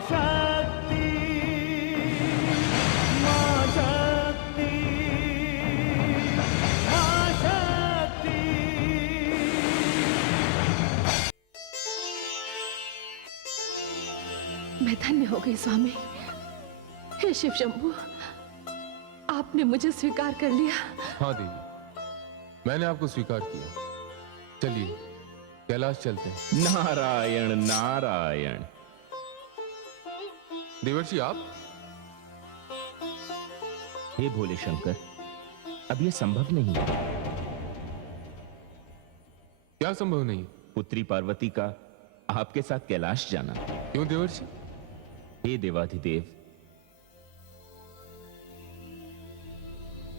शक्ति, मां शक्ति, मां शक्ति। मैं धन्य हो गई स्वामी। हे शिव शंभू, आपने मुझे स्वीकार कर लिया। हाँ देवी, मैंने आपको स्वीकार किया। चलिए कैलाश चलते हैं। नारायण नारायण। देवर्षि आप? हे भोले शंकर, अब यह संभव नहीं है। क्या संभव नहीं? पुत्री पार्वती का आपके साथ कैलाश जाना। क्यों देवर्षि? हे देवाधिदेव,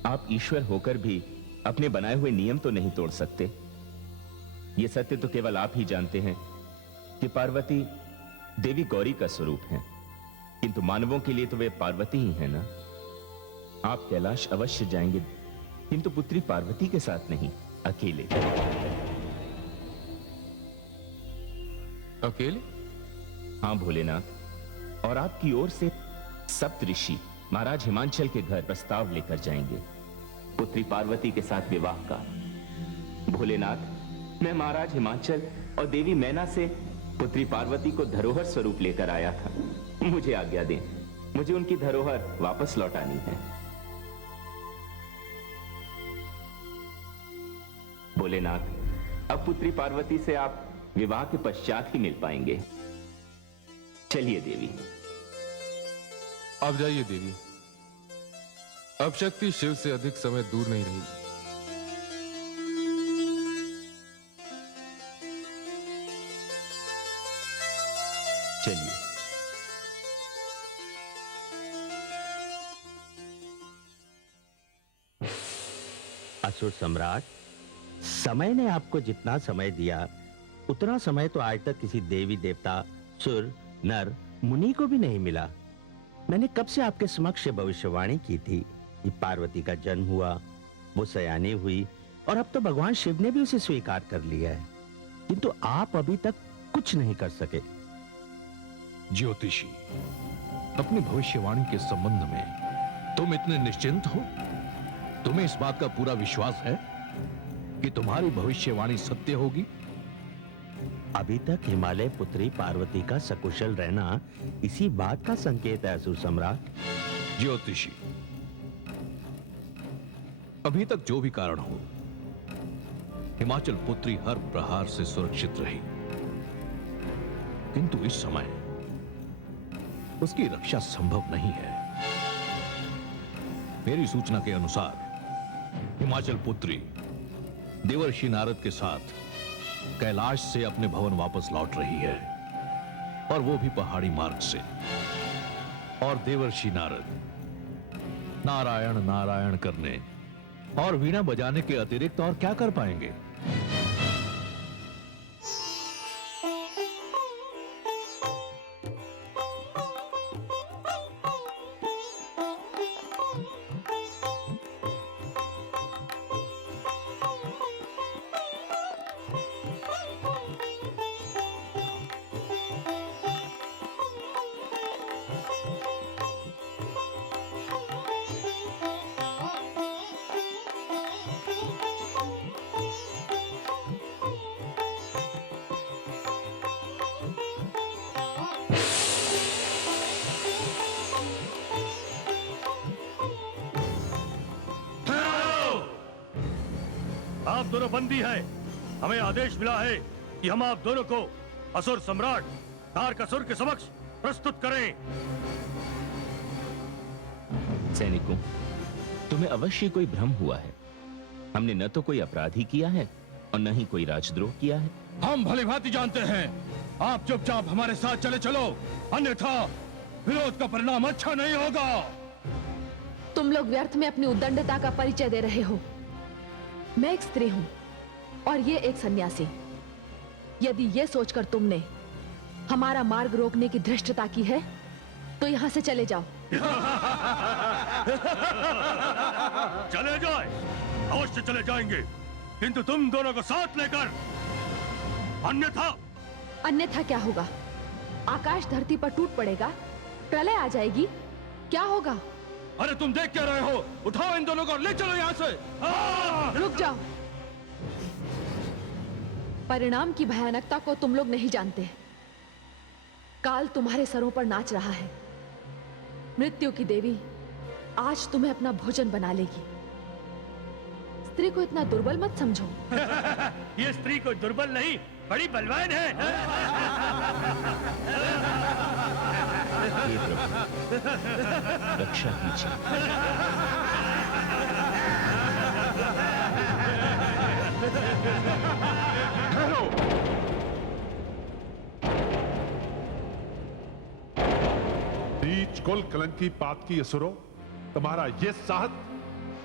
आप ईश्वर होकर भी अपने बनाए हुए नियम तो नहीं तोड़ सकते। यह सत्य तो केवल आप ही जानते हैं कि पार्वती देवी गौरी का स्वरूप है, किंतु मानवों के लिए तो वे पार्वती ही है ना। आप कैलाश अवश्य जाएंगे, किंतु पुत्री पार्वती के साथ नहीं, अकेले। अकेले? हां भोलेनाथ, और आपकी ओर से सप्त ऋषि महाराज हिमांचल के घर प्रस्ताव लेकर जाएंगे पुत्री पार्वती के साथ विवाह का। भोलेनाथ, मैं महाराज हिमांचल और देवी मैना से पुत्री पार्वती को धरोहर स्वरूप लेकर आया था। मुझे आज्ञा दें, मुझे उनकी धरोहर वापस लौटानी है। भोलेनाथ, अब पुत्री पार्वती से आप विवाह के पश्चात ही मिल पाएंगे। चलिए देवी। आप जाइए देवी, अब शक्ति शिव से अधिक समय दूर नहीं रही। चलिए। असुर सम्राट, समय ने आपको जितना समय दिया उतना समय तो आज तक किसी देवी देवता, सुर, नर, मुनि को भी नहीं मिला। मैंने कब से आपके समक्ष भविष्यवाणी की थी कि पार्वती का जन्म हुआ, वो सयानी हुई, और अब तो भगवान शिव ने भी उसे स्वीकार कर लिया है, किंतु आप अभी तक कुछ नहीं कर सके। ज्योतिषी, अपनी भविष्यवाणी के संबंध में तुम इतने निश्चिंत हो? तुम्हें इस बात का पूरा विश्वास है कि तुम्हारी भविष्यवाणी सत्य होगी? अभी तक हिमालय पुत्री पार्वती का सकुशल रहना इसी बात का संकेत है असुर सम्राट। ज्योतिषी, अभी तक जो भी कारण हो, हिमाचल पुत्री हर प्रहार से सुरक्षित रही, किंतु इस समय उसकी रक्षा संभव नहीं है। मेरी सूचना के अनुसार हिमाचल पुत्री देवर्षि नारद के साथ कैलाश से अपने भवन वापस लौट रही है, और वो भी पहाड़ी मार्ग से। और देवर्षि नारद नारायण नारायण करने और वीणा बजाने के अतिरिक्त और क्या कर पाएंगे? आप दोनों बंदी हैं। हमें आदेश मिला है कि हम आप दोनों को असुर सम्राट तारकासुर के समक्ष प्रस्तुत करें। सैनिकों, तुम्हें अवश्य कोई भ्रम हुआ है। हमने न तो कोई अपराध ही किया है और न ही कोई राजद्रोह किया है। हम भली भांति जानते हैं। आप चुपचाप हमारे साथ चले चलो, अन्यथा विरोध का परिणाम अच्छा नहीं होगा। तुम लोग व्यर्थ में अपनी उद्दंडता का परिचय दे रहे हो। मैं एक स्त्री हूं और ये एक सन्यासी। यदि ये सोचकर तुमने हमारा मार्ग रोकने की धृष्टता की है तो यहां से चले जाओ। चले जाए, अवश्य चले जाएंगे, किंतु तुम दोनों को साथ लेकर। अन्यथा अन्यथा क्या होगा? आकाश धरती पर टूट पड़ेगा, प्रलय आ जाएगी, क्या होगा? अरे तुम देख क्या रहे हो? उठाओ इन दोनों को और ले चलो यहाँ से। रुक जाओ। परिणाम की भयानकता को तुम लोग नहीं जानते। काल तुम्हारे सरों पर नाच रहा है। मृत्यु की देवी आज तुम्हें अपना भोजन बना लेगी। स्त्री को इतना दुर्बल मत समझो। ये स्त्री कोई दुर्बल नहीं, बड़ी बलवान है। हे प्रभु, रक्षा कीजिए। नीच कुल कलंकी पात की असुरो, तुम्हारा यह साहस,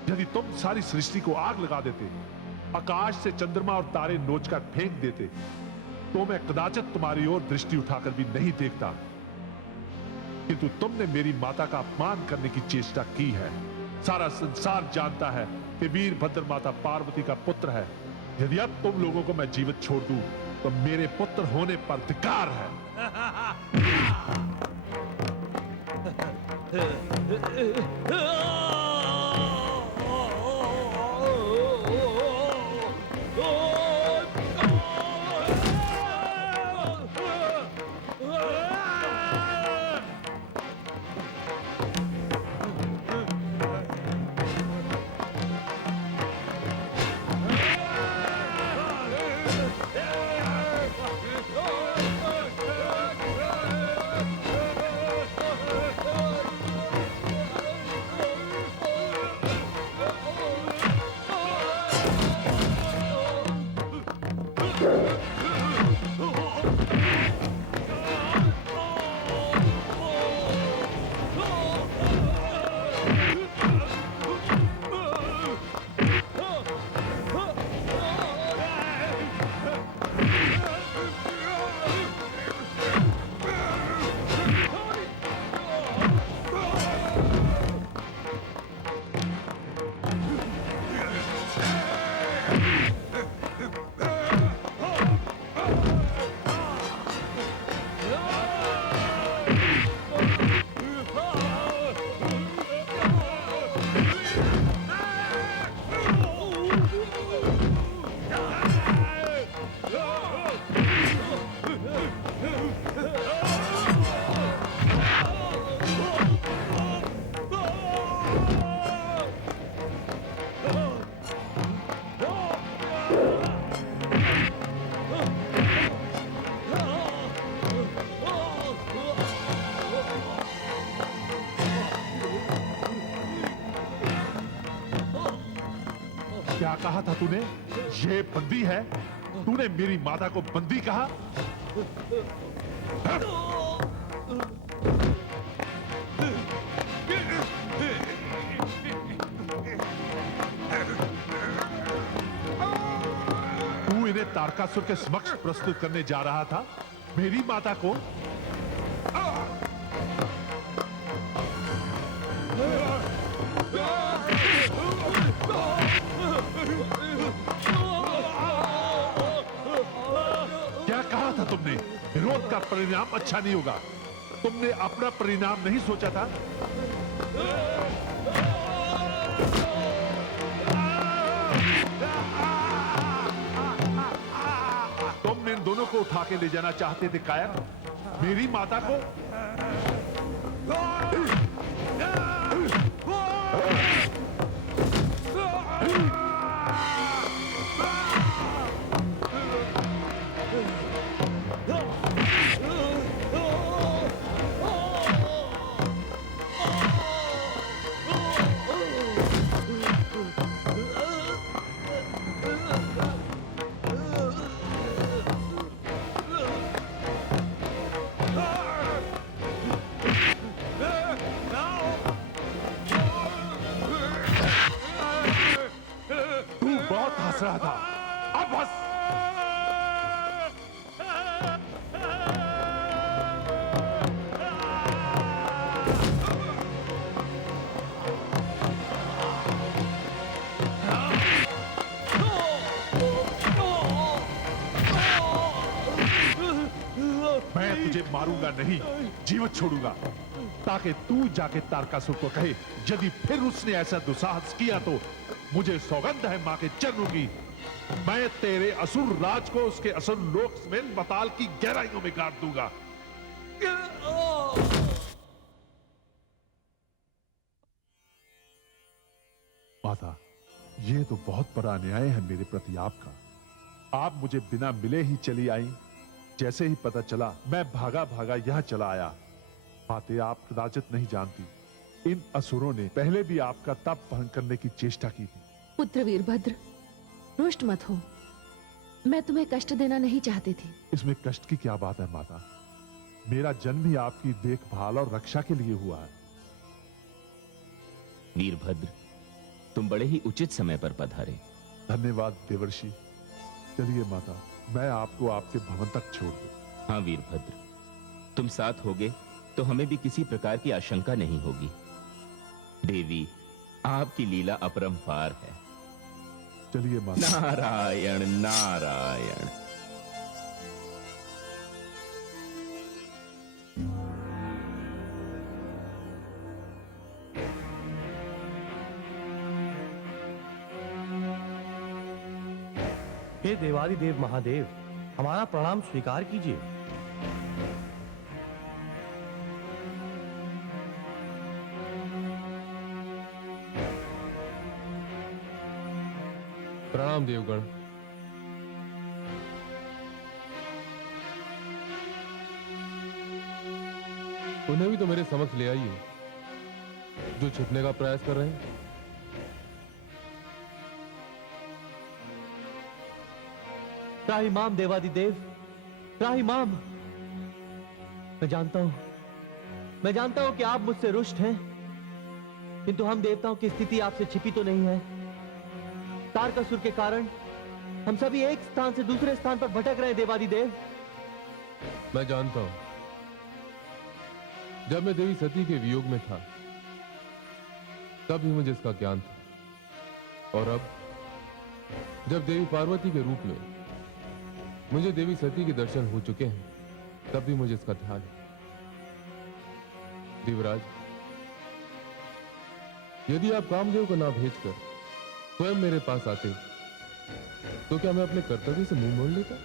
यदि तुम सारी सृष्टि को आग लगा देते, आकाश से चंद्रमा और तारे नोचकर फेंक देते, तो मैं कदाचित तुम्हारी ओर दृष्टि उठाकर भी नहीं देखता। किंतु तुमने मेरी माता का अपमान करने की चेष्टा की है। सारा संसार जानता है कि वीरभद्र माता पार्वती का पुत्र है। यदि अब तुम लोगों को मैं जीवित छोड़ दूं, तो मेरे पुत्र होने पर धिक्कार है। क्या कहा था तूने? ये बंदी है? तूने मेरी माता को बंदी कहा? तू इन्हें तारकासुर के समक्ष प्रस्तुत करने जा रहा था? मेरी माता को? क्या कहा था तुमने? विरोध का परिणाम अच्छा नहीं होगा। तुमने अपना परिणाम नहीं सोचा था? तुम इन दोनों को उठा के ले जाना चाहते थे कायर, मेरी माता को? हंस रहा था, अब हंस। मैं तुझे मारूंगा नहीं, जीवित छोड़ूंगा, ताकि तू जाके तारकासुर को कहे यदि फिर उसने ऐसा दुस्साहस किया तो मुझे सौगंध है मां के चरणों की, मैं तेरे असुर राज को उसके असुर लोक में बताल की गहराइयों में गाड़ दूंगा। माता, ये तो बहुत बड़ा अन्याय है मेरे प्रति आपका। आप मुझे बिना मिले ही चली आई। जैसे ही पता चला मैं भागा भागा यहां चला आया। माते, आप कदाचित नहीं जानती, इन असुरों ने पहले भी आपका तप भंग करने की चेष्टा की थी। पुत्र वीरभद्र, रुष्ट मत हो, मैं तुम्हें कष्ट देना नहीं चाहती थी। इसमें कष्ट की क्या बात है माता? मेरा जन्म ही आपकी देखभाल और रक्षा के लिए हुआ है। वीरभद्र, तुम बड़े ही उचित समय पर पधारे। धन्यवाद देवर्षि। चलिए माता, मैं आपको आपके भवन तक छोड़ दूं। हाँ वीरभद्र, तुम साथ होगे तो हमें भी किसी प्रकार की आशंका नहीं होगी। देवी, आपकी लीला अपरंपार है। चलिए माता। नारायण नारायण। हे देवादिदेव महादेव, हमारा प्रणाम स्वीकार कीजिए। प्रणाम देवगण। उन्हें भी तो मेरे समक्ष ले आइए, जो छिपने का प्रयास कर रहे हैं। त्राहिमाम देवादिदेव, त्राहिमाम। मैं जानता हूं कि आप मुझसे रुष्ट हैं, किंतु हम देवताओं की स्थिति आपसे छिपी तो नहीं है। तारकासुर के कारण हम सभी एक स्थान से दूसरे स्थान पर भटक रहे हैं देवादिदेव। मैं जानता हूं, जब मैं देवी सती के वियोग में था तब ही मुझे इसका ज्ञान था, और अब जब देवी पार्वती के रूप में मुझे देवी सती के दर्शन हो चुके हैं तब भी मुझे इसका ध्यान है। देवराज, यदि आप कामदेव को ना भेजकर स्वयं मेरे पास आते तो क्या मैं अपने कर्तव्य से मुंह मोड़ लेता?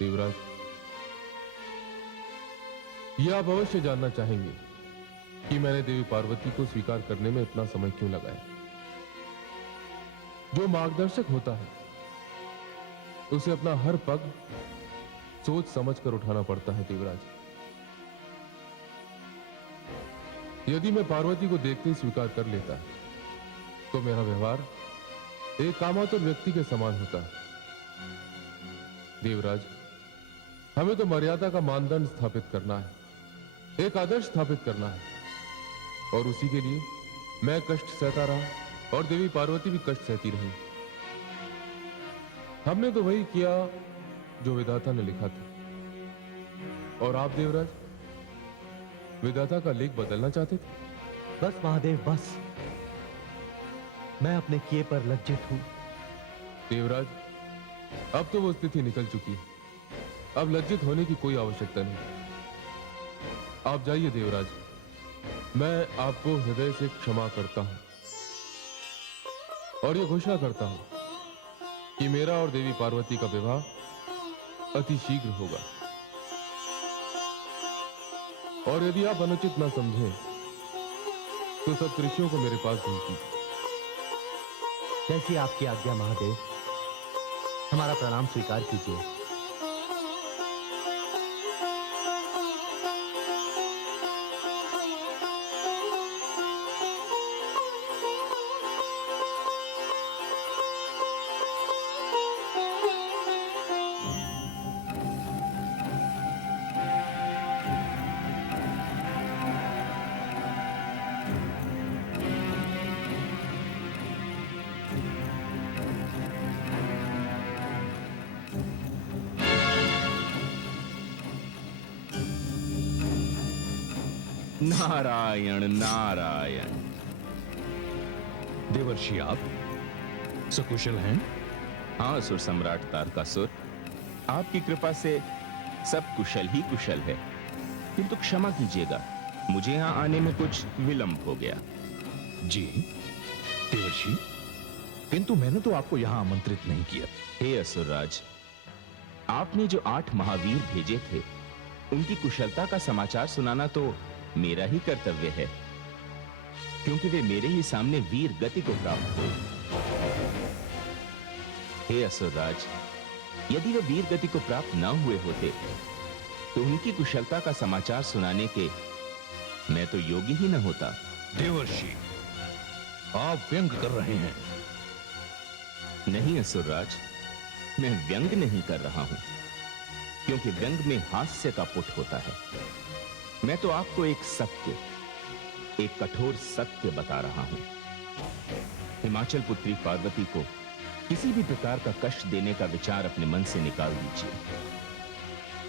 देवराज, यह आप अवश्य जानना चाहेंगे कि मैंने देवी पार्वती को स्वीकार करने में इतना समय क्यों लगाया। जो मार्गदर्शक होता है उसे अपना हर पग सोच समझ कर उठाना पड़ता है। देवराज, यदि मैं पार्वती को देखते ही स्वीकार कर लेता तो मेरा व्यवहार एक कामातुर व्यक्ति के समान होता। देवराज, हमें तो मर्यादा का मानदंड स्थापित करना है, एक आदर्श स्थापित करना है, और उसी के लिए मैं कष्ट सहता रहा और देवी पार्वती भी कष्ट सहती रही। हमने तो वही किया जो विधाता ने लिखा था, और आप देवराज विधाता का लेख बदलना चाहते थे। बस महादेव, बस। मैं अपने किए पर लज्जित हूं। देवराज, अब तो वो स्थिति निकल चुकी है, अब लज्जित होने की कोई आवश्यकता नहीं। आप जाइए देवराज, मैं आपको हृदय से क्षमा करता हूं और यह घोषणा करता हूं कि मेरा और देवी पार्वती का विवाह अति शीघ्र होगा। और यदि आप अनुचित ना समझें तो सब ऋषियों को मेरे पास भेज दीजिए। जैसी आपकी आज्ञा महादेव। हमारा प्रणाम स्वीकार कीजिए। नारायण नारायण। देवर्षि, आप सकुशल हैं? हाँ असुर सम्राट तारकासुर, आपकी कृपा से सब कुशल ही कुशल है, किंतु क्षमा कीजिएगा, मुझे यहां आने में कुछ विलंब हो गया। जी देवर्षि, किंतु मैंने तो आपको यहां आमंत्रित नहीं किया। हे असुरराज, आपने जो 8 महावीर भेजे थे, उनकी कुशलता का समाचार सुनाना तो मेरा ही कर्तव्य है, क्योंकि वे मेरे ही सामने वीर गति को प्राप्त हुए। हे असुरराज, यदि वे वीर गति को प्राप्त न हुए होते तो उनकी कुशलता का समाचार सुनाने के मैं तो योग्य ही न होता। देवर्षि, आप व्यंग कर रहे हैं। नहीं असुरराज, मैं व्यंग नहीं कर रहा हूं, क्योंकि व्यंग में हास्य का पुट होता है। मैं तो आपको एक सत्य, एक कठोर सत्य बता रहा हूं। हिमाचल पुत्री पार्वती को किसी भी प्रकार का कष्ट देने का विचार अपने मन से निकाल दीजिए,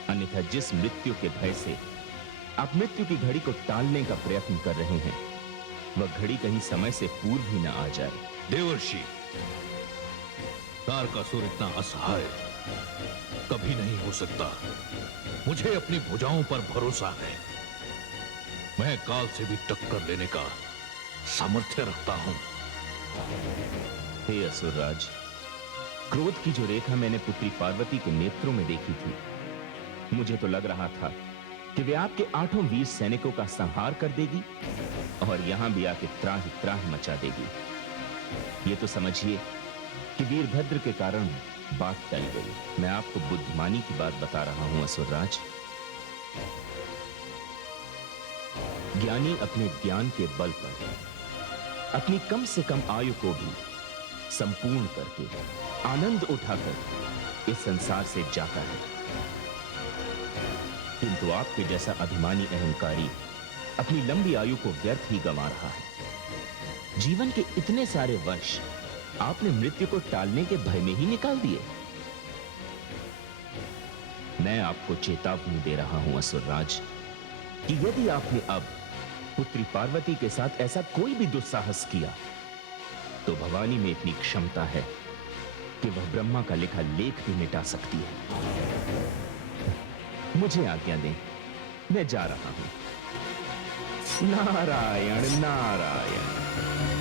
अन्यथा जिस मृत्यु के भय से आप मृत्यु की घड़ी को टालने का प्रयत्न कर रहे हैं, वह घड़ी कहीं समय से पूर्व ही ना आ जाए। देवर्षि, तारकासुर इतना असहाय कभी नहीं हो सकता। मुझे अपनी भुजाओं पर भरोसा है। मैं काल से भी टक्कर लेने का सामर्थ्य रखता हूं। हे असुरराज, क्रोध की जो रेखा मैंने पुत्री पार्वती के नेत्रों में देखी थी, मुझे तो लग रहा था कि वे आपके 8 वीर सैनिकों का संहार कर देगी और यहां भी आके त्राहि त्राहि मचा देगी। ये तो समझिए कि वीरभद्र के कारण बात टल गई। मैं आपको बुद्धिमानी की बात बता रहा हूं असुरराज। ज्ञानी अपने ज्ञान के बल पर अपनी कम से कम आयु को भी संपूर्ण करके आनंद उठाकर इस संसार से जाता है, किंतु आपके जैसा अभिमानी अहंकारी अपनी लंबी आयु को व्यर्थ ही गंवा रहा है। जीवन के इतने सारे वर्ष आपने मृत्यु को टालने के भय में ही निकाल दिए। मैं आपको चेतावनी दे रहा हूं असुरराज कि यदि आपने अब पुत्री पार्वती के साथ ऐसा कोई भी दुस्साहस किया, तो भवानी में इतनी क्षमता है कि वह ब्रह्मा का लिखा लेख भी मिटा सकती है। मुझे आज्ञा दें, मैं जा रहा हूं। नारायण नारायण।